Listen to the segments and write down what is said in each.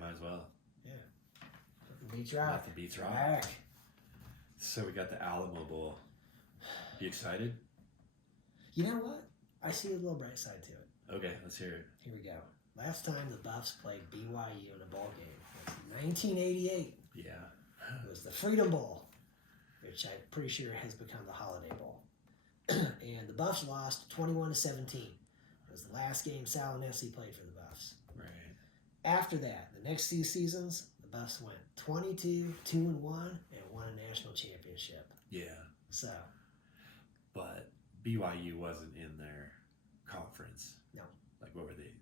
might as well. Yeah. Nothing beats rock. Nothing beats rock. So we got the Alamo Bowl. You excited? You know what? I see a little bright side to it. Okay, let's hear it. Here we go. Last time the Buffs played BYU in a bowl game was 1988. Yeah. It was the Freedom Bowl, which I'm pretty sure has become the Holiday Bowl. And the Buffs lost 21-17. It was the last game Sal Nessie played for the Buffs. Right. After that, the next 2 seasons, the Buffs went 22, 2-1, and won a national championship. Yeah. So, But BYU wasn't in their conference. No. Like, what were they?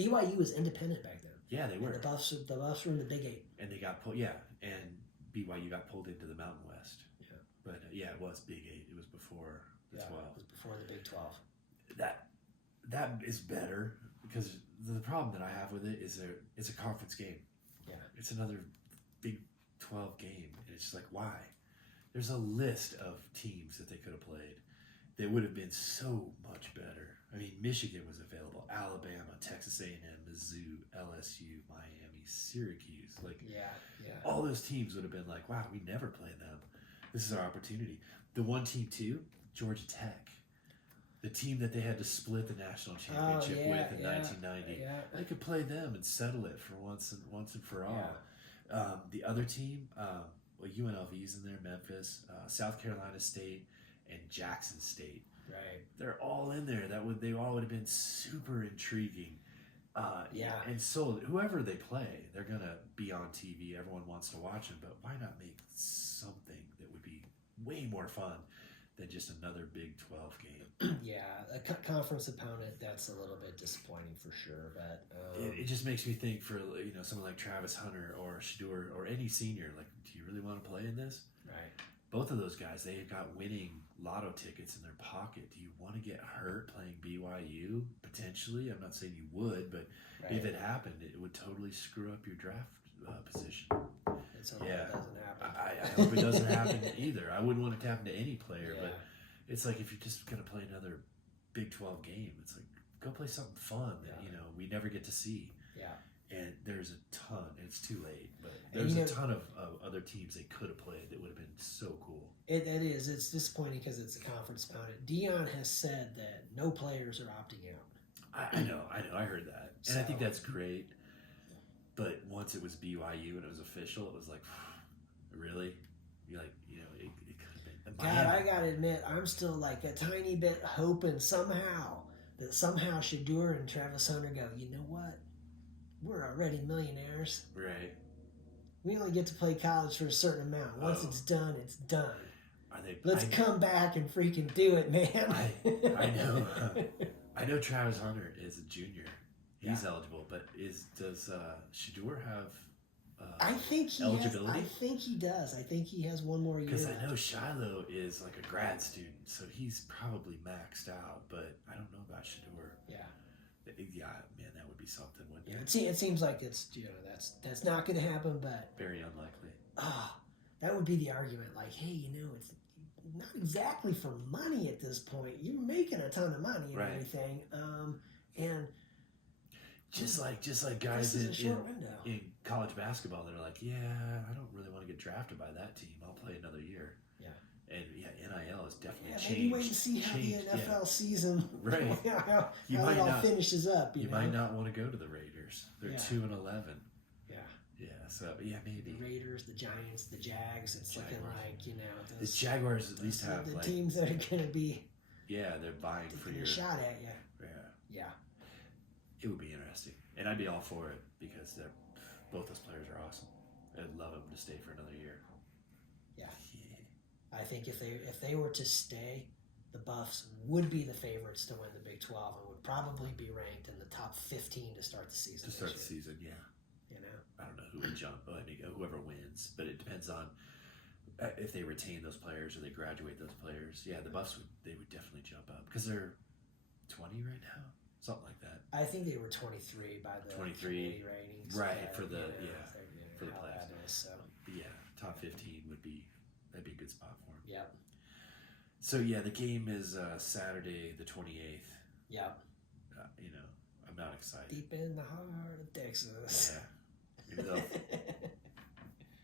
BYU was independent back then. Yeah, they were. And the Buffs were in the Big 8. And they got pulled. Yeah, and BYU got pulled into the Mountain West. Yeah. But yeah, it was Big 8. It was before the 12. It was before the Big 12. That is better because the problem that I have with it is it's a conference game. Yeah. It's another Big 12 game, and it's just like, why? There's a list of teams that they could have played that would have been so much better. I mean, Michigan was available, Alabama, Texas A&M, Mizzou, LSU, Miami, Syracuse. Like, all those teams would have been like, wow, we never play them. This is our opportunity. The one team too, Georgia Tech. The team that they had to split the national championship with in 1990. Yeah. They could play them and settle it for once and for all. The other team, UNLV's in there, Memphis, South Carolina State, and Jackson State. Right. They're all in there. They all would have been super intriguing. And so whoever they play, they're gonna be on TV. Everyone wants to watch them, but why not make something that would be way more fun than just another Big 12 game? A conference opponent, that's a little bit disappointing for sure. But it just makes me think for someone like Travis Hunter or Shedeur or any senior, like, do you really want to play in this? Right. Both of those guys, they've got winning lotto tickets in their pocket. Do you want to get hurt playing BYU? Potentially. I'm not saying you would, but if it happened, it would totally screw up your draft position. Let's hope it doesn't happen. I hope it doesn't happen either. I wouldn't want it to happen to any player, but it's like if you're just going to play another Big 12 game, it's like, go play something fun that, we never get to see. Yeah. And there's a ton, and it's too late, but there's a ton of other teams they could have played that would have been so cool. It is. It's disappointing because it's a conference opponent. Dion has said that no players are opting out. I know. I heard that. And I think that's great. But once it was BYU and it was official, it was like, really? You're like, it could have been. God, I got to admit, I'm still like a tiny bit hoping somehow Shedeur and Travis Hunter go, you know what? We're already millionaires. Right. We only get to play college for a certain amount. Once it's done, it's done. Let's come back and freaking do it, man. I know. I know Travis Hunter is a junior. He's eligible, but does Shedeur have I think he eligibility? I think he does. I think he has one more year. Because I know Shiloh is like a grad student, so he's probably maxed out. But I don't know about Shedeur. Yeah, man, that would be something, wouldn't it? It seems like it's that's not going to happen, but very unlikely. That would be the argument. Like, hey, it's not exactly for money at this point. You're making a ton of money and everything, and just like guys in college basketball, they're like, I don't really want to get drafted by that team. I'll play another year. And NIL is definitely changed. Maybe wait and see how the NFL season, how it all finishes up. You might not want to go to the Raiders. They're 2-11. So maybe the Raiders, the Giants, the Jags. It's Jaguars. Looking like the Jaguars at least have the teams that are going to be. They're buying for your shot at you. Yeah. It would be interesting, and I'd be all for it because both those players are awesome. I'd love them to stay for another year. I think if they were to stay, the Buffs would be the favorites to win the Big 12 and would probably be ranked in the top 15 to start the season. I don't know who would jump. I mean, whoever wins, but it depends on if they retain those players or they graduate those players. The Buffs would definitely jump up because they're 20 right now, something like that. I think they were 23 by the 23 ratings, right? For the for the playoffs. So top 15 that'd be a good spot for them. Yep. So the game is Saturday the 28th. Yep. I'm not excited. Deep in the heart of Texas.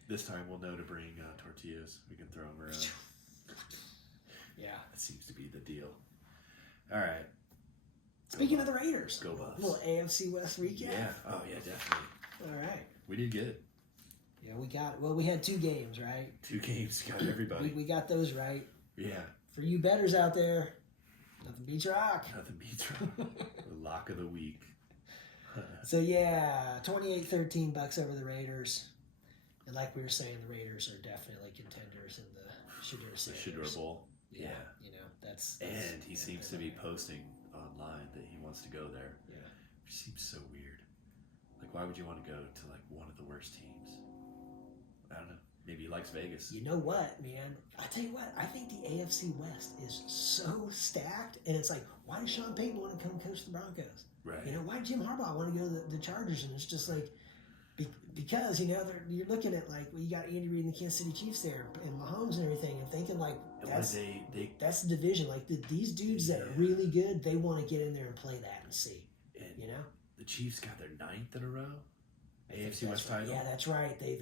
This time we'll know to bring tortillas. We can throw them around. Yeah. That seems to be the deal. All right. Speaking of the Raiders. Go Buffs. A little AFC West recap. Yeah. Oh, yeah, definitely. All right. We did good. Yeah, we had 2 games, right? 2 games. Got everybody. We got those right. Yeah. For you bettors out there, nothing beats rock. Nothing beats rock. The lock of the week. So, yeah, 28-13 Bucks over the Raiders. And like we were saying, the Raiders are definitely contenders in the Shedeur Bowl. Yeah. You know, that's and he seems to be posting online that he wants to go there. Yeah. Which seems so weird. Like, why would you want to go to, like, one of the worst teams? I don't know. Maybe he likes Vegas. You know what, man? I tell you what, I think the AFC West is so stacked, and it's like, why does Sean Payton want to come coach the Broncos? Right. You know, why did Jim Harbaugh want to go to the Chargers? And it's just like, because, you know, you're looking at, like, well, you got Andy Reid and the Kansas City Chiefs there, and Mahomes and everything, and thinking, like, that's the division. Like, these dudes that are really good, they want to get in there and play that and see. And you know? The Chiefs got their 9th in a row AFC West title. Yeah, that's right. They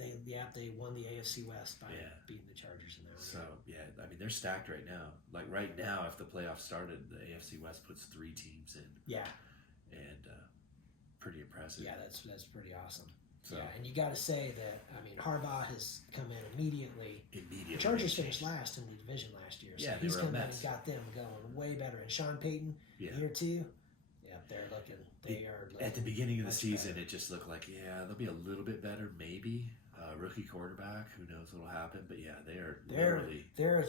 won the AFC West by beating the Chargers in there. So, yeah, I mean, they're stacked right now. Like, right now, if the playoffs started, the AFC West puts 3 teams in. Yeah. And pretty impressive. Yeah, that's pretty awesome. So, yeah, and you got to say that, I mean, Harbaugh has come in immediately. The Chargers finished last in the division last year. So he's come in and got them going way better. And Sean Payton, year 2, at the beginning of the season, it just looked like, they'll be a little bit better, maybe. Rookie quarterback, who knows what'll happen? But yeah, they're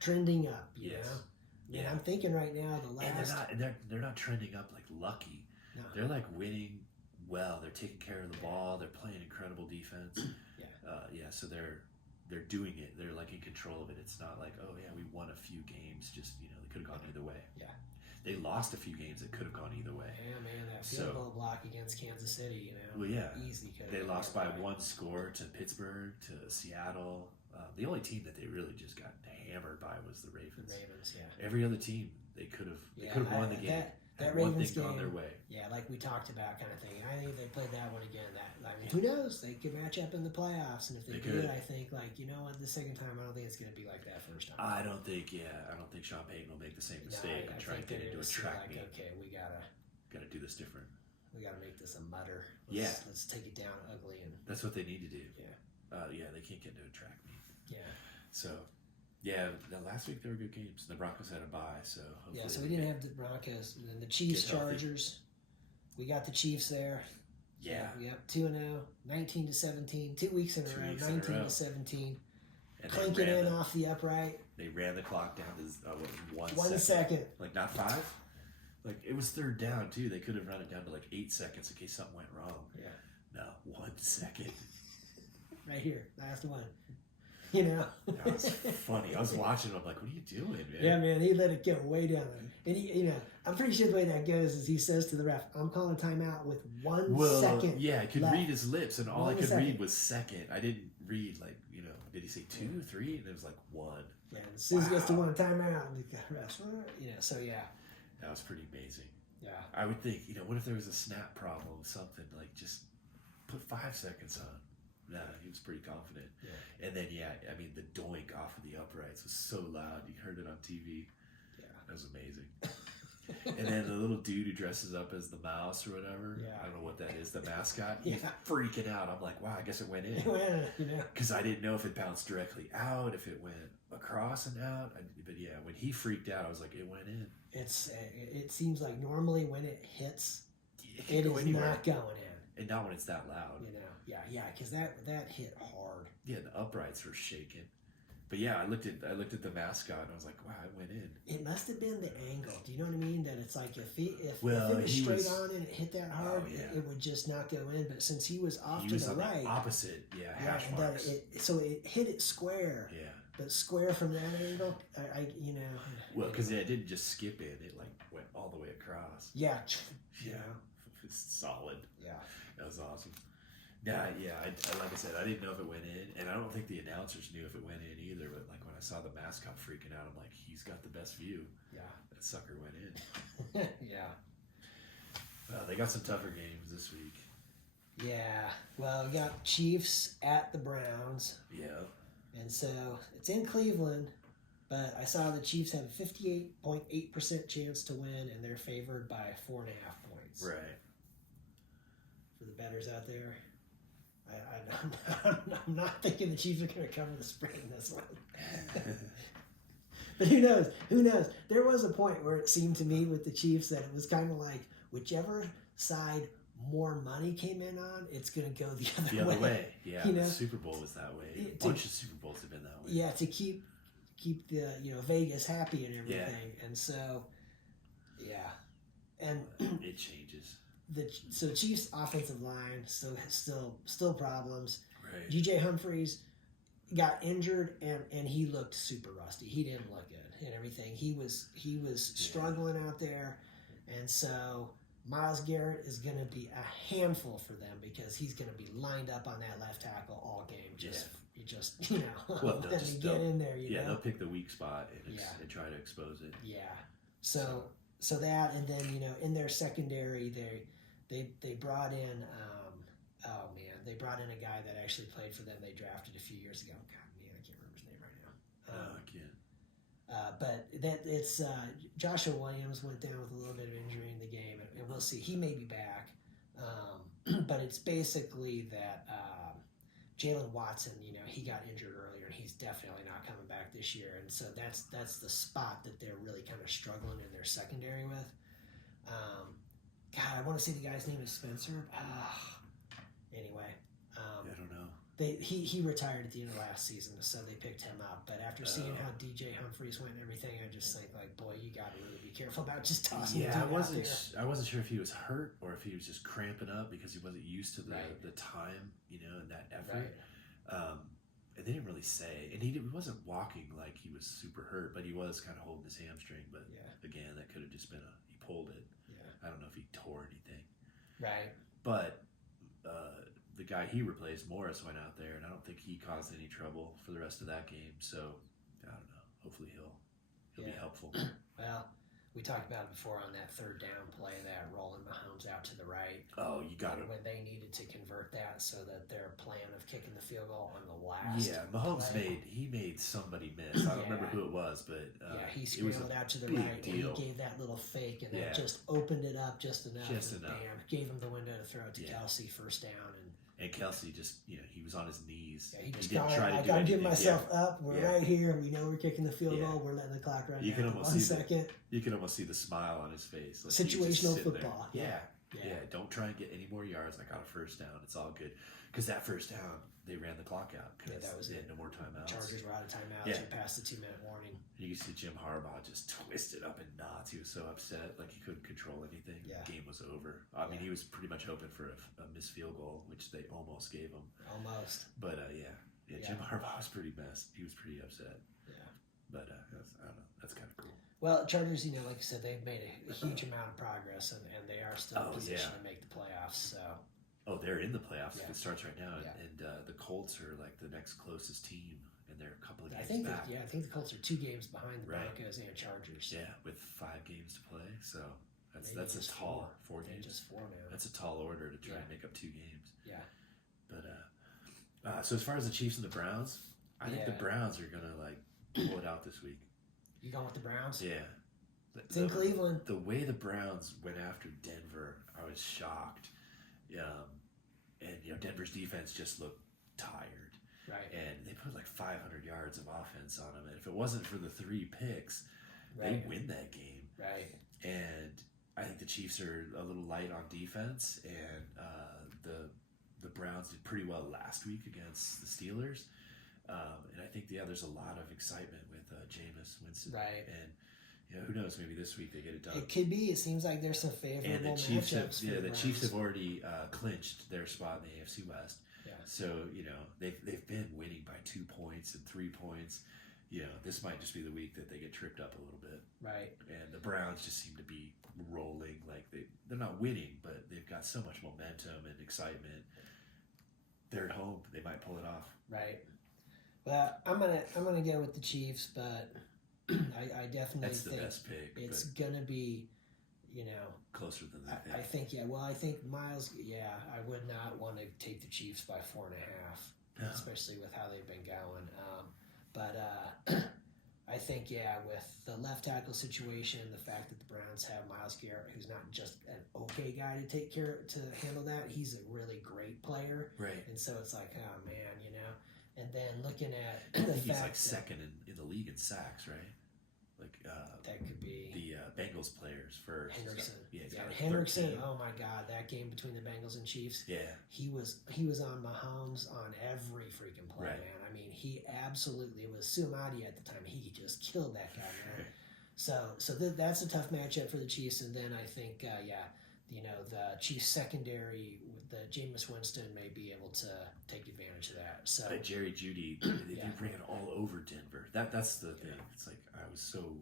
trending up. You know? Yeah, I'm thinking right now they're not trending up like lucky. No. They're like winning well. They're taking care of the ball. They're playing incredible defense. So they're doing it. They're like in control of it. It's not like, oh yeah, we won a few games. Just they could have gone either way. Yeah. They lost a few games that could have gone either way. Yeah, man, that field goal block against Kansas City, Well, yeah. Easy. They lost by 1 score to Pittsburgh, to Seattle. The only team that they really just got hammered by was the Ravens. Every other team, they could have won the game. That Ravens game on their way. Yeah, like we talked about, kind of thing. I think if they played that one again, who knows? They could match up in the playoffs, and if they did, I think the second time, I don't think it's going to be like that first time. I don't think Sean Payton will make the same mistake and try to get into a track meet. Okay, we gotta do this different. We gotta make this a mutter. Let's take it down ugly, and that's what they need to do. Yeah. They can't get into a track meet. Yeah. So. Yeah, last week there were good games. The Broncos had a bye, so hopefully so we didn't have the Broncos. And then the Chiefs, Chargers. We got the Chiefs there. Yeah. Yep, 2-0, 19-17, 2 weeks in a row, 19-17. Clinking in off the upright. They ran the clock down to 1 1 second. Like, not 5? Like, it was 3rd down, too. They could have run it down to, like, 8 seconds in case something went wrong. Yeah. No, 1 second. Right here, last one. That was funny. I was watching. I'm like, "What are you doing, man?" Yeah, man. He let it go way down, and he, I'm pretty sure the way that goes is he says to the ref, "I'm calling timeout with 1 second." Yeah, I could left. read his lips, and all I could read was second. I didn't read did he say 2, 3? And it was like 1. Yeah, and as soon as he gets to 1 timeout, and the refs, so yeah. That was pretty amazing. Yeah. I would think, what if there was a snap problem, something like just put 5 seconds on. No, he was pretty confident. Yeah. And then, the doink off of the uprights was so loud. You heard it on TV. Yeah. That was amazing. And then the little dude who dresses up as the mouse or whatever. Yeah. I don't know what that is, the mascot. He's freaking out. I'm like, wow, I guess it went in. Because I didn't know if it bounced directly out, if it went across and out. But yeah, when he freaked out, I was like, it went in. It seems like normally when it hits, it is not going in. And not when it's that loud. Yeah, because that hit hard. Yeah, the uprights were shaking. But yeah, I looked at the mascot and I was like, wow, it went in. It must have been the angle. Do you know what I mean? That it's like if it was straight on and it hit that hard, it would just not go in. But since he was off to the right, opposite, hash marks. So it hit it square. Yeah. But square from that angle, Well, because it didn't just skip in; it went all the way across. Yeah. It's solid. Yeah. That was awesome. Like I said, I didn't know if it went in, and I don't think the announcers knew if it went in either. But like when I saw the mascot freaking out, I'm like, he's got the best view. Yeah. That sucker went in. Yeah. Well, they got some tougher games this week. Yeah. Well, we got Chiefs at the Browns. Yeah. And so it's in Cleveland, but I saw the Chiefs have a 58.8% chance to win, and they're favored by 4.5 points. Right. For the bettors out there, I'm not thinking the Chiefs are going to cover the spread in this one. But who knows? Who knows? There was a point where it seemed to me with the Chiefs that it was kind of like whichever side more money came in on, it's going to go the other way. Yeah, the Super Bowl was that way. A bunch of Super Bowls have been that way. Yeah, to keep the Vegas happy and everything. And so, yeah. And it changes. So Chiefs offensive line still problems. Right. DJ Humphries got injured and he looked super rusty. He didn't look good and everything. He was struggling out there, and so Myles Garrett is going to be a handful for them because he's going to be lined up on that left tackle all game. Let me get in there. You know? They'll pick the weak spot and try to expose it. Yeah. So that, and then in their secondary they brought in they brought in a guy that actually played for them. They drafted a few years ago. God, man, I can't remember his name right now. I can't. But it's Joshua Williams went down with a little bit of injury in the game, and we'll see. He may be back, but it's basically that Jalen Watson, he got injured earlier, and he's definitely not coming back this year. And so that's the spot that they're really kind of struggling in their secondary with. God, I want to say the guy's name is Spencer. Anyway, I don't know. He retired at the end of last season, so they picked him up. But after seeing how DJ Humphries went and everything, I just think boy, you got to really be careful about just tossing him out there. I wasn't sure if he was hurt or if he was just cramping up because he wasn't used to the time, and that effort. Right. And they didn't really say, and he wasn't walking like he was super hurt, but he was kind of holding his hamstring. But again, that could have just been he pulled it. Yeah. I don't know if he tore anything. Right. But the guy he replaced, Morris, went out there, and I don't think he caused any trouble for the rest of that game. So I don't know. Hopefully he'll be helpful. Well, we talked about it before on that third down play, that rolling Mahomes out to the right. Oh, you got it. When they needed to convert that so that their plan of kicking the field goal on the last. Yeah, Mahomes made somebody miss. I don't remember who it was, but he scrambled out to the right and he gave that little fake, and that just opened it up just enough. Bam, gave him the window to throw it to Kelsey, first down. And Kelsey just, he was on his knees. Yeah, he didn't try to do anything. I'm giving myself up. We're right here. We know we're kicking the field goal. We're letting the clock run down. 1 second. You can almost see the smile on his face. Like situational football. Yeah. Don't try and get any more yards. I got a first down. It's all good. Because that first down, they ran the clock out. Because they had no more timeouts. Chargers were out of timeouts. We passed the 2-minute warning. You can see Jim Harbaugh just twisted up in knots. He was so upset, like he couldn't control anything. Yeah. The game was over. I mean, he was pretty much hoping for a missed field goal, which they almost gave him. Almost. But Jim Harbaugh was pretty messed. He was pretty upset. Yeah. But I don't know. That's kind of cool. Well, Chargers, like I said, they've made a huge amount of progress, and they are still in position to make the playoffs. So. Oh, they're in the playoffs. It starts right now, Yeah. and the Colts are like the next closest team, and they're a couple of games back. I think the Colts are 2 games behind the Broncos and Chargers. Yeah, with 5 games to play, so that's a tall 4 games. Just 4 now. That's a tall order to try and make up 2 games. Yeah. But so as far as the Chiefs and the Browns, I think the Browns are gonna pull it out this week. You going with the Browns? Yeah. It's in Cleveland. The way the Browns went after Denver, I was shocked. And Denver's defense just looked tired. Right. And they put 500 yards of offense on them. And if it wasn't for the 3 picks, they'd win that game. Right. And I think the Chiefs are a little light on defense, and the Browns did pretty well last week against the Steelers. And I think there's a lot of excitement with Jameis Winston. Right. And who knows? Maybe this week they get it done. It could be. It seems like there's some favorable and the Chiefs matchups. the Chiefs have already clinched their spot in the AFC West. Yeah. So they've been winning by 2 points and 3 points. This might just be the week that they get tripped up a little bit. Right. And the Browns just seem to be rolling. They're not winning, but they've got so much momentum and excitement. They're at home. They might pull it off. Right. Well, I'm gonna go with the Chiefs, but I definitely think the best pick. It's gonna be, closer than they think. I think, yeah. Well, I think Miles, yeah, I would not want to take the Chiefs by 4.5, especially with how they've been going. I think, yeah, with the left tackle situation, the fact that the Browns have Myles Garrett, who's not just an okay guy to handle that, he's a really great player. Right. And so it's like, oh man, And then looking at I think he's like second in the league in sacks, right? Like that could be the Bengals players first. Hendrickson. Yeah, Hendrickson. 13. Oh my God, that game between the Bengals and Chiefs. Yeah, he was on Mahomes on every freaking play, man. I mean, he absolutely was Sumadi at the time. He just killed that guy, man. So that's a tough matchup for the Chiefs. And then I think, the Chiefs secondary, the Jameis Winston may be able to take advantage of that. So Jerry Jeudy, they ran all over Denver. That's the thing. It's like I was so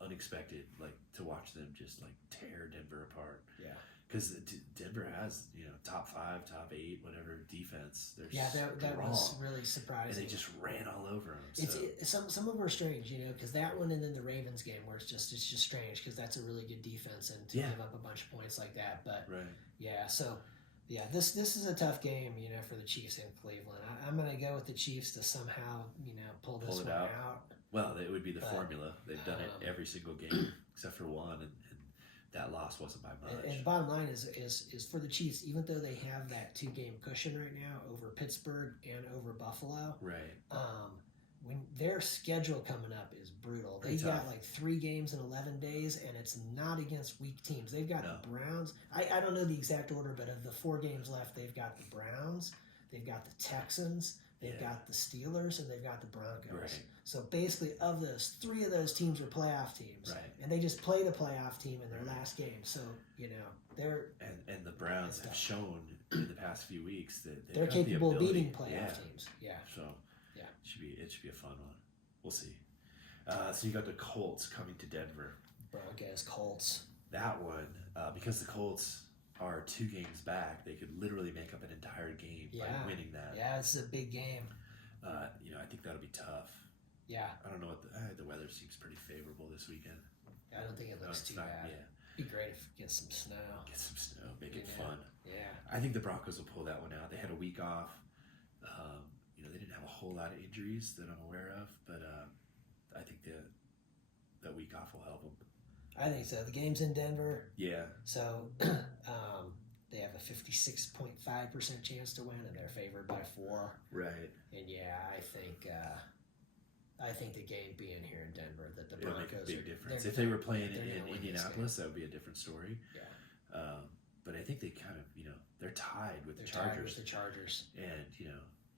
unexpected, like to watch them just like tear Denver apart. Yeah, because Denver has top 5, top 8, whatever defense. That was really surprising. And they just ran all over them. Some of them are strange, because that one and then the Ravens game where it's just strange because that's a really good defense and to give up a bunch of points like that. But this is a tough game, for the Chiefs in Cleveland. I'm going to go with the Chiefs to somehow pull this one out. Well, it would be the formula. They've done it every single game except for one, and that loss wasn't by much. And the bottom line is for the Chiefs, even though they have that 2-game cushion right now over Pittsburgh and over Buffalo, right? When their schedule coming up is brutal. They've got like 3 games in 11 days, and it's not against weak teams. They've got the Browns. I don't know the exact order, but of the 4 games left, they've got the Browns, they've got the Texans, they've got the Steelers, and they've got the Broncos. Right. So basically, of those, 3 of those teams are playoff teams, and they just played a playoff team in their last game. So they're and the Browns have shown in the past few weeks that they're capable of beating playoff teams. Yeah. So it should be a fun one. We'll see. So you got the Colts coming to Denver. Broncos, Colts. That one, because the Colts are 2 games back, they could literally make up an entire game by winning that. Yeah, it's a big game. I think that'll be tough. Yeah. I don't know what the weather seems pretty favorable this weekend. I don't think it looks too bad. Yeah. It'd be great if we get some snow. Make it fun. Yeah. I think the Broncos will pull that one out. They had a week off. They didn't have a whole lot of injuries that I'm aware of, but I think that week off will help them. I think so. The game's in Denver. Yeah. So they have a 56.5% chance to win, and they're favored by 4. Right. And I think the game being here in Denver, that the Broncos make a big difference. If they were playing in Indianapolis, that would be a different story. Yeah. But I think they kind of, they're tied with the Chargers. And,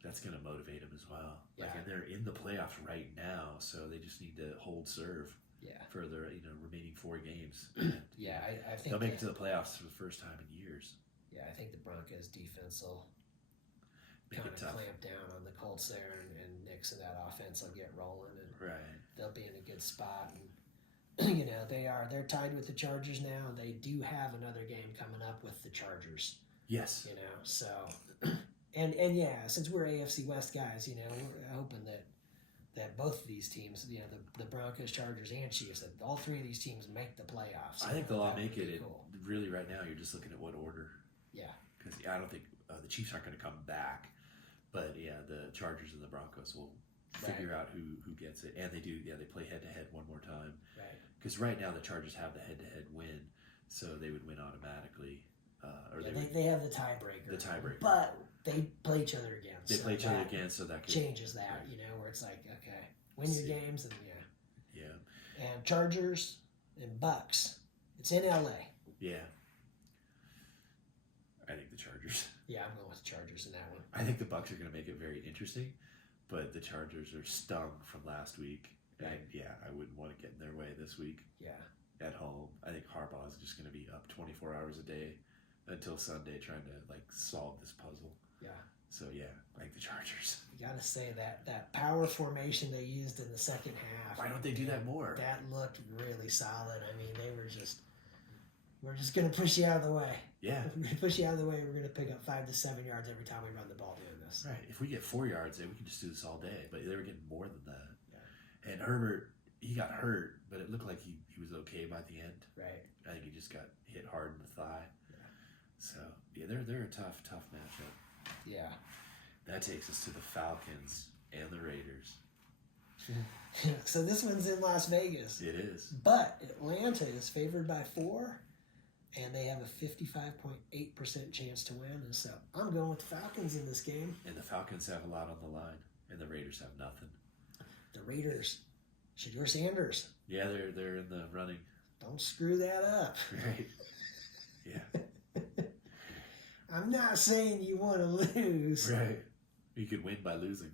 that's going to motivate them as well. Yeah. And they're in the playoffs right now, so they just need to hold serve. Yeah. For their remaining 4 games. I think they'll make it to the playoffs for the first time in years. Yeah, I think the Broncos defense will make it tough. Clamp down on the Colts there, and Nix and that offense will get rolling, and they'll be in a good spot. And they're tied with the Chargers now. They do have another game coming up with the Chargers. Yes. So and since we're AFC West guys, we're hoping that both of these teams, the Broncos, Chargers, and Chiefs, that all 3 of these teams make the playoffs. I think they'll all make it. Cool. Really, right now, you're just looking at what order. Yeah. Because I don't think the Chiefs aren't going to come back, but the Chargers and the Broncos will figure out who gets it, and they do. Yeah, they play head to head one more time. Right. Because right now the Chargers have the head to head win, so they would win automatically. They have the tiebreaker. But they play each other again. They play each other again, so that changes that. Where it's like, okay, win your games, and yeah. And Chargers and Bucks. It's in LA. Yeah. I think the Chargers. Yeah, I'm going with the Chargers in that one. I think the Bucks are going to make it very interesting, but the Chargers are stung from last week, and I wouldn't want to get in their way this week. Yeah. At home, I think Harbaugh is just going to be up 24 hours a day until Sunday trying to solve this puzzle. Yeah. So I think the Chargers. You got to say that power formation they used in the second half. Why don't they do that more? That looked really solid. I mean, we're just going to push you out of the way. Yeah. We're going to push you out of the way. We're going to pick up 5 to 7 yards every time we run the ball doing this. Right. If we get 4 yards, then we can just do this all day. But they were getting more than that. Yeah. And Herbert, he got hurt, but it looked like he was okay by the end. Right. I think he just got hit hard in the thigh. Yeah. So yeah, they're a tough matchup. Yeah. That takes us to the Falcons and the Raiders. So this one's in Las Vegas. It is. But Atlanta is favored by 4, and they have a 55.8% chance to win. And so I'm going with the Falcons in this game. And the Falcons have a lot on the line, and the Raiders have nothing. The Raiders, Shedeur Sanders. Yeah, they're in the running. Don't screw that up. Right. Yeah. I'm not saying you want to lose. Right. You could win by losing.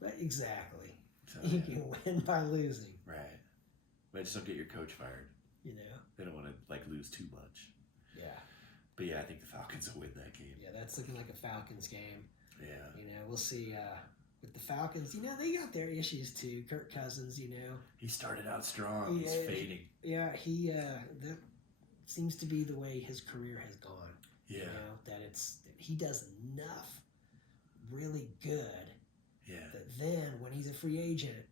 But exactly. So, You yeah. can win by losing. Right. But just don't get your coach fired. You know? They don't want to lose too much. Yeah. But yeah, I think the Falcons will win that game. Yeah, that's looking like a Falcons game. Yeah. You know, we'll see with the Falcons. You know, they got their issues too. Kirk Cousins, you know. He started out strong. He's fading. Yeah, that seems to be the way his career has gone. Yeah. You know, that he does enough really good Yeah. that then when he's a free agent,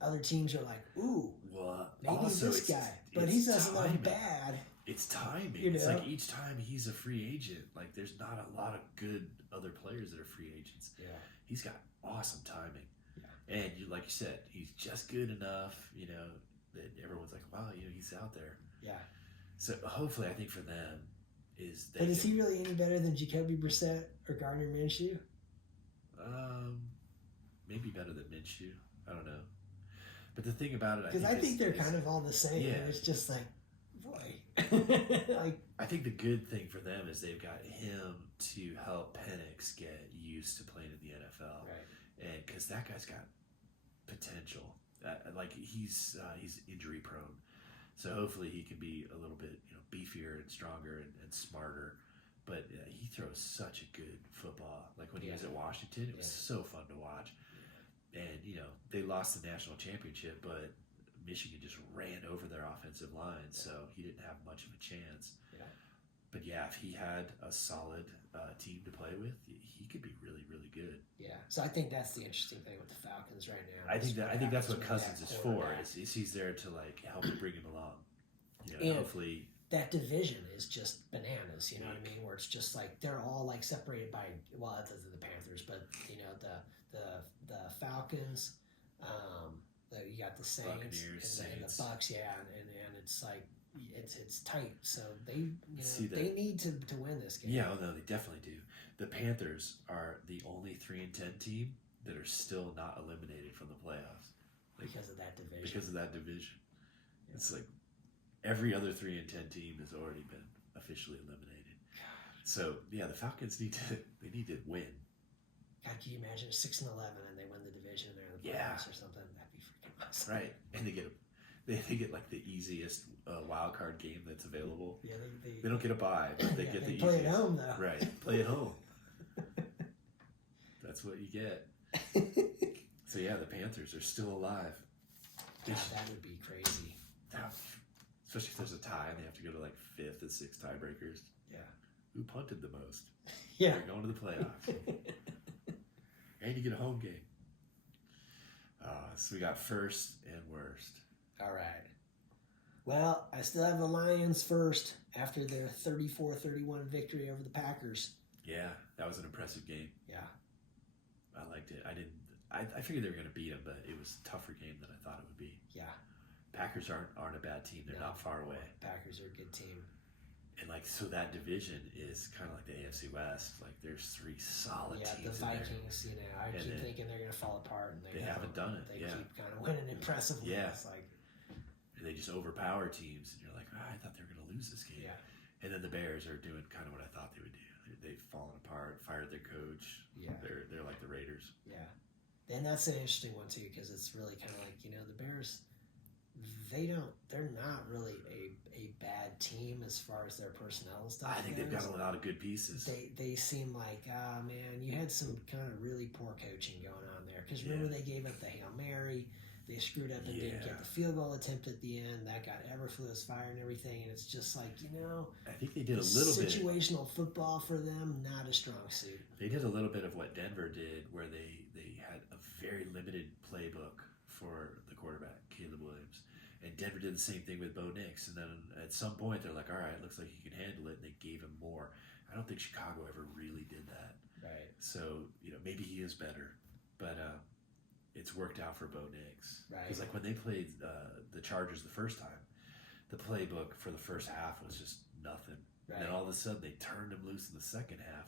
other teams are like, ooh, Well, maybe also this guy. But it's he does timing. enough bad. It's timing. You It's know? like each time he's a free agent, like there's not a lot of good other players that are free agents. Yeah. He's got awesome timing. Yeah. And like you said, he's just good enough, that everyone's like, wow, he's out there. Yeah. So hopefully, I think for them is But is he really any better than Jacoby Brissett or Gardner Minshew? Maybe better than Minshew. I don't know. But the thing about it, Because I think they're kind of all the same. Yeah. It's just like, boy. like, I think the good thing for them is they've got him to help Penix get used to playing in the NFL. right. And because that guy's got potential, he's injury prone, so hopefully he can be a little bit beefier and stronger and smarter. But he throws such a good football. Like when he was at Washington, it was so fun to watch. And they lost the national championship, but Michigan just ran over their offensive line, so he didn't have much of a chance. Yeah. But yeah, if he had a solid team to play with, he could be really, really good. Yeah. So I think that's the interesting thing with the Falcons right now. I think that's what Cousins is for. quarterback. Is he's there to help bring him along. And hopefully that division is just bananas, you know what I mean? Where it's just like they're all like separated by other than the Panthers, but the Falcons, you got the Saints Buccaneers, and the Saints. Bucks, and it's like it's tight. So they See they need to win this game. Yeah, no, they definitely do. The Panthers are the only 3-10 team that are still not eliminated from the playoffs because of that division. because of that division. Yeah. It's like every other 3-10 team has already been officially eliminated. So yeah, the Falcons need to win. God, can you imagine 6-11 and they win the division? They're in the playoffs or something. That'd be freaking awesome. Right, and they get like the easiest wild card game that's available. Yeah, They don't get a bye, but they get the play easiest. at home though. Right, play at home. That's what you get. So yeah, the Panthers are still alive. God, that would be crazy. Especially if there's a tie and they have to go to like 5th and 6th tiebreakers. Yeah. Who punted the most? Yeah. They're going to the playoffs. And you get a home game. So we got first and worst. All right. Well, I still have the Lions first after their 34-31 victory over the Packers. Yeah, that was an impressive game. Yeah. I liked it. I figured they were going to beat them, but it was a tougher game than I thought it would be. Yeah. Packers aren't a bad team. They're not far away. Packers are a good team. And so that division is kind of like the AFC West. Like there's 3 solid teams. Yeah, the Vikings. I And keep then thinking they're going to fall apart, and they haven't done it. They Yeah. keep kind of winning impressively. Yeah. It's like, And they just overpower teams, and you're like, I thought they were going to lose this game. yeah, And then the Bears are doing kind of what I thought they would do. They've fallen apart, fired their coach. yeah, They're like the Raiders. yeah. And that's an interesting one too, because it's really kind of like the Bears. They're not really a bad team as far as their personnel and stuff. I think they've got a lot of good pieces. They seem like, man, you had some kind of really poor coaching going on there. Because remember, they gave up the Hail Mary. They screwed up and didn't get the field goal attempt at the end. That got Eberflus fired and everything. And it's just like, I think they did a little bit. Situational football for them, not a strong suit. They did a little bit of what Denver did, where they had a very limited playbook for the quarterback, Caleb Williams. And Denver did the same thing with Bo Nix. And then at some point, they're like, all right, looks like he can handle it. And they gave him more. I don't think Chicago ever really did that. Right. So, maybe he is better. But it's worked out for Bo Nix. Right. Because, like, when they played the Chargers the first time, the playbook for the first half was just nothing. Right. And then all of a sudden, they turned him loose in the second half.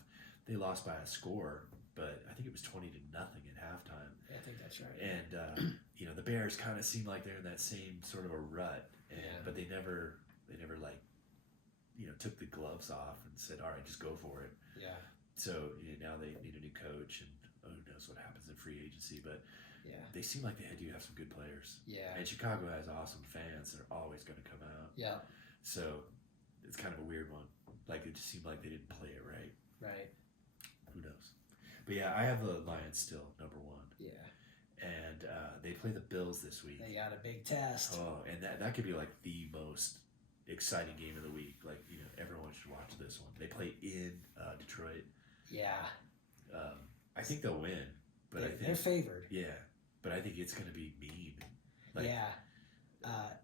They lost by a score, but I think it was 20-0 at halftime. Yeah, I think that's right. And the Bears kind of seem like they're in that same sort of a rut, but they never like took the gloves off and said, all right, just go for it. Yeah. So now they need a new coach, and who knows what happens in free agency, but they seem like they do have some good players. Yeah. And Chicago has awesome fans that are always going to come out. Yeah. So it's kind of a weird one. Like, it just seemed like they didn't play it right. Right. Who knows? But yeah, I have the Lions still #1. Yeah. And they play the Bills this week. They got a big test. Oh, and that could be like the most exciting game of the week. Like, everyone should watch this one. They play in Detroit. Yeah. I think they'll win, but they're favored. Yeah, but I think it's going to be mean. Like, yeah.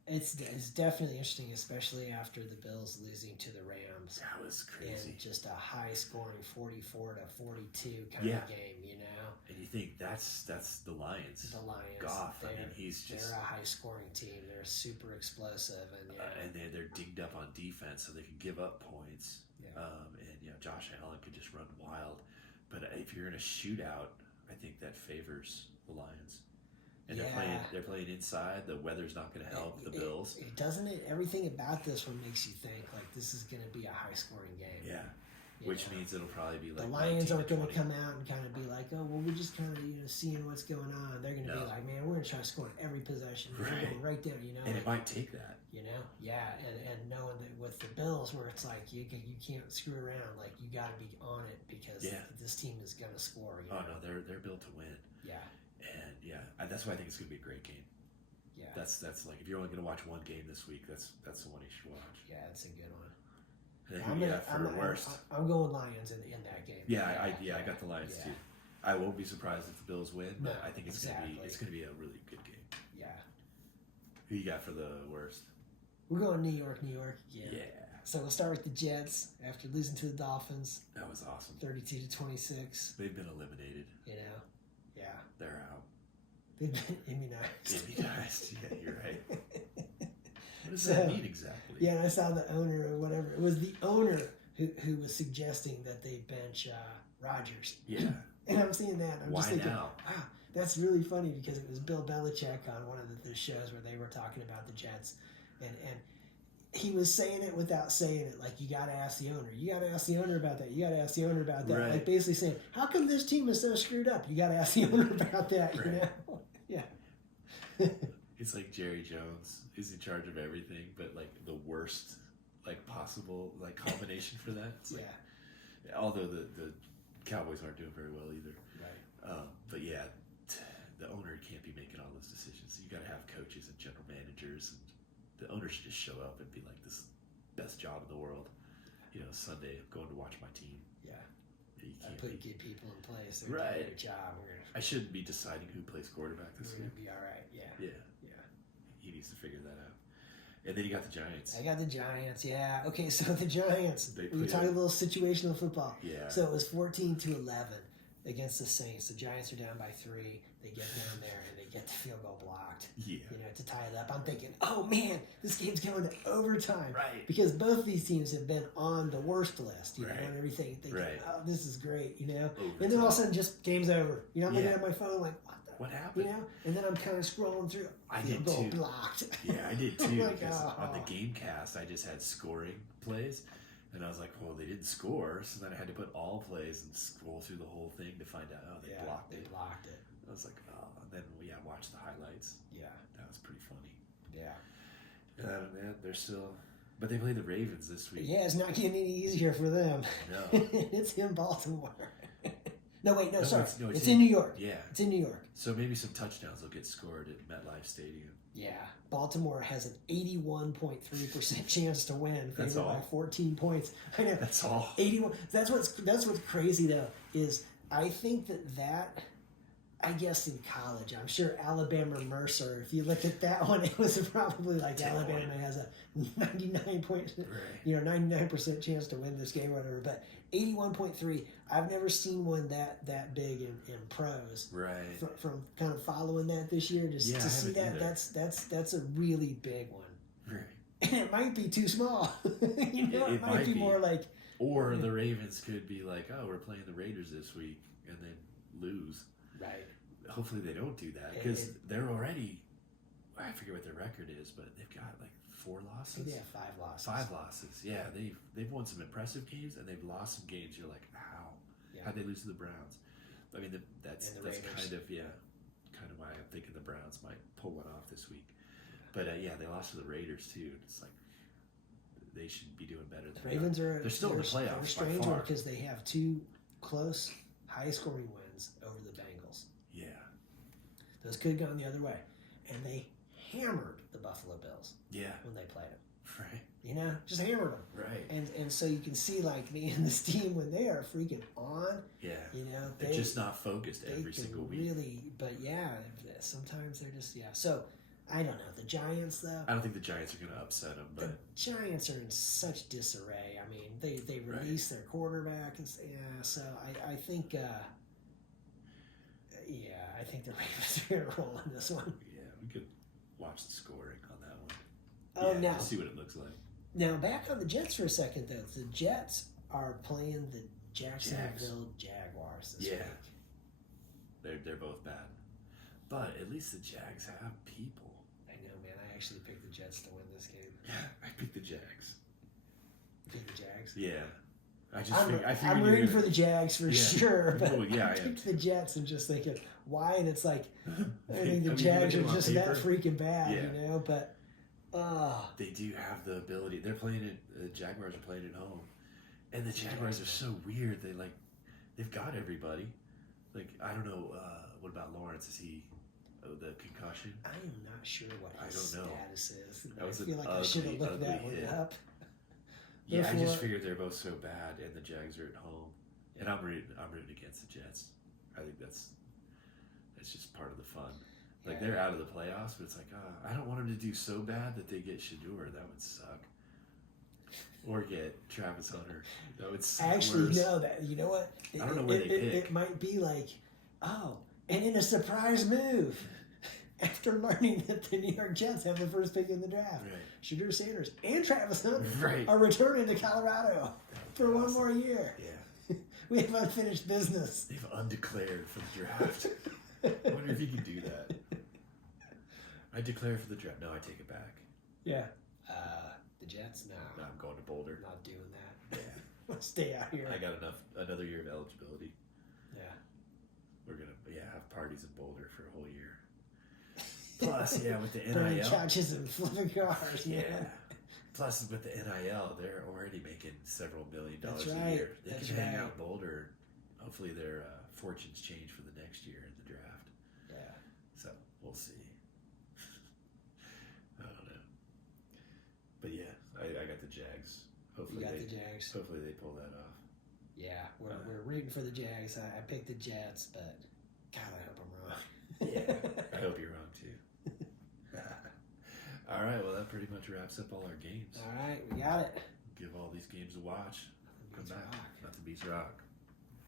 It's definitely interesting, especially after the Bills losing to the Rams. That was crazy. In just a high-scoring 44-42 kind of game, And you think that's the Lions. The Lions. Goff. I mean, they're a high-scoring team. They're super explosive, and they're dinged up on defense, so they can give up points. Yeah. Josh Allen could just run wild. But if you're in a shootout, I think that favors the Lions. And they're playing inside. The weather's not going to help the Bills. Doesn't it? Everything about this one makes you think like this is going to be a high-scoring game. Yeah, which means it'll probably be like the Lions aren't going to come out and kind of be like, oh well, we're just kind of seeing what's going on. They're going to be like, man, we're going to try to score every possession, right there, And it might take that. And knowing that with the Bills, where it's like you can't screw around, like you got to be on it because this team is going to score. Oh no, they're built to win. Yeah. And that's why I think it's going to be a great game. Yeah. That's like, if you're only going to watch one game this week, that's the one you should watch. Yeah, it's a good one. I'm going Lions in that game. I got the Lions too. I won't be surprised if the Bills win, but I think it's going to be a really good game. Yeah. Who you got for the worst? We're going New York again. Yeah. So we'll start with the Jets after losing to the Dolphins. That was awesome. 32-26. They've been eliminated. Yeah. They're out. They've been immunized. Immunized. Yeah, you're right. What does that mean exactly? Yeah, and I saw the owner or whatever. It was the owner who was suggesting that they bench Rodgers. Yeah. And I'm seeing that. I'm just thinking, now? wow, that's really funny because it was Bill Belichick on one of the shows where they were talking about the Jets. And he was saying it without saying it. Like, you got to ask the owner. You got to ask the owner about that. You got to ask the owner about that. Right. Like, basically saying, how come this team is so screwed up? You got to ask the owner about that, right. Yeah. It's like Jerry Jones is in charge of everything, but like the worst possible combination for that. It's like, although the Cowboys aren't doing very well either. Right. But yeah, the owner can't be making all those decisions. You got to have coaches and general managers, and the owner should just show up and be like, "This best job in the world." Sunday I'm going to watch my team. Yeah. You I put good people in place. They're right. doing their job. I shouldn't be deciding who plays quarterback this week. We're gonna be all right. Yeah. Yeah. He needs to figure that out. And then you got the Giants. I got the Giants. Yeah. Okay. So the Giants. We're talking a little situational football. Yeah. So it was 14-11 against the Saints. The Giants are down by 3. They get down there and they get the field goal blocked. Yeah. To tie it up. I'm thinking, oh man, this game's going to overtime. Right. Because both these teams have been on the worst list. Right. And everything. Thinking, right. oh, this is great. Overtime. And then all of a sudden, just game's over. I'm looking at my phone like, what happened? And then I'm kind of scrolling through. I did too. Blocked. Yeah, I did too. Like, because on the Gamecast, I just had scoring plays, and I was like, well, they didn't score, so then I had to put all plays and scroll through the whole thing to find out. Oh, they blocked it. They blocked it. I was like, oh, and then watch the highlights. Yeah, that was pretty funny. Yeah. And they're still, but they play the Ravens this week. Yeah, it's not getting any easier for them. No, it's in Baltimore. No, sorry. It's in New York. Yeah. It's in New York. So maybe some touchdowns will get scored at MetLife Stadium. Yeah. Baltimore has an 81.3% chance to win. That's all? By 14 points. I know. That's all. 81. That's what's crazy though, is I think that I guess in college, I'm sure Alabama Mercer. If you look at that one, it was probably like Alabama has a 99% chance to win this game or whatever. But 81.3, I've never seen one that big in pros. Right. From kind of following that this year, to see that either. that's a really big one. Right. And it might be too small. It might be more like. Or the Ravens could be like, oh, we're playing the Raiders this week, and then lose. Right. Hopefully they don't do that, because they're already, I forget what their record is, but they've got like 4 losses. Yeah, 5 losses. 5 losses. Yeah, they've won some impressive games, and they've lost some games. You're like, how? Yeah. How'd they lose to the Browns? I mean, that's kind of why I'm thinking the Browns might pull one off this week. But they lost to the Raiders too. It's like they should be doing better. The Ravens they're still in the playoffs. They're a strange one because they have 2 close, high-scoring wins over the Bengals. Yeah, those could have gone the other way, and they hammered the Buffalo Bills. Yeah, when they played them. Right. Just hammered them. Right. And so you can see, like, me and this team, when they are freaking on. Yeah. They're just not focused every single week. Really, but sometimes they're just So I don't know. The Giants, though. I don't think the Giants are going to upset them. But the Giants are in such disarray. I mean, they released their quarterback, and so I think. I think the Ravens are going to roll on this one. Yeah, we could watch the scoring on that one. Oh, now see what it looks like. Now back on the Jets for a second, though. The Jets are playing the Jacksonville Jaguars this week. They're both bad, but at least the Jags have people. I know, man. I actually picked the Jets to win this game. Yeah, I picked the Jags. You picked the Jags? Yeah. I'm rooting for the Jags for sure, but I picked the Jets and just thinking, why? And it's like, I think the Jags are just that freaking bad, but... They do have the ability. They're playing it. The Jaguars are playing at home, and the Jaguars are so weird. They've got everybody. Like, I don't know. What about Lawrence? Is he the concussion? I am not sure what his status is. I feel like I should have looked that one up. Yeah, I just figured they're both so bad, and the Jags are at home, and I'm rooting against the Jets. I think that's just part of the fun. Like, they're out of the playoffs, but it's like, I don't want them to do so bad that they get Shedeur. That would suck. Or get Travis Hunter. That would suck. Actually, no. You know what? I don't know where they pick. It might be like, and in a surprise move, after learning that the New York Jets have the first pick in the draft, Shedeur Sanders and Travis Hunter are returning to Colorado for one more year. Yeah. We have unfinished business. They've undeclared for the draft. I wonder if you can do that. I declare for the draft. No, I take it back. Yeah. The Jets? No. I'm going to Boulder. Not doing that. Yeah. Let's stay out here. I got another year of eligibility. Yeah. We're going to have parties in Boulder for a whole year. Plus, with the NIL. Burning couches and flipping cars. Yeah. Plus, with the NIL, they're already making several $1 million a year. They can hang out in Boulder. Hopefully their fortunes change for the next year in the draft. Yeah. So, we'll see. I don't know. But I got the Jags. Hopefully the Jags. Hopefully they pull that off. Yeah, we're rooting for the Jags. I picked the Jets, but God, I hope I'm wrong. I hope you're wrong too. All right, well that pretty much wraps up all our games. All right, we got it. Give all these games a watch. Come back. Nothing beats rock.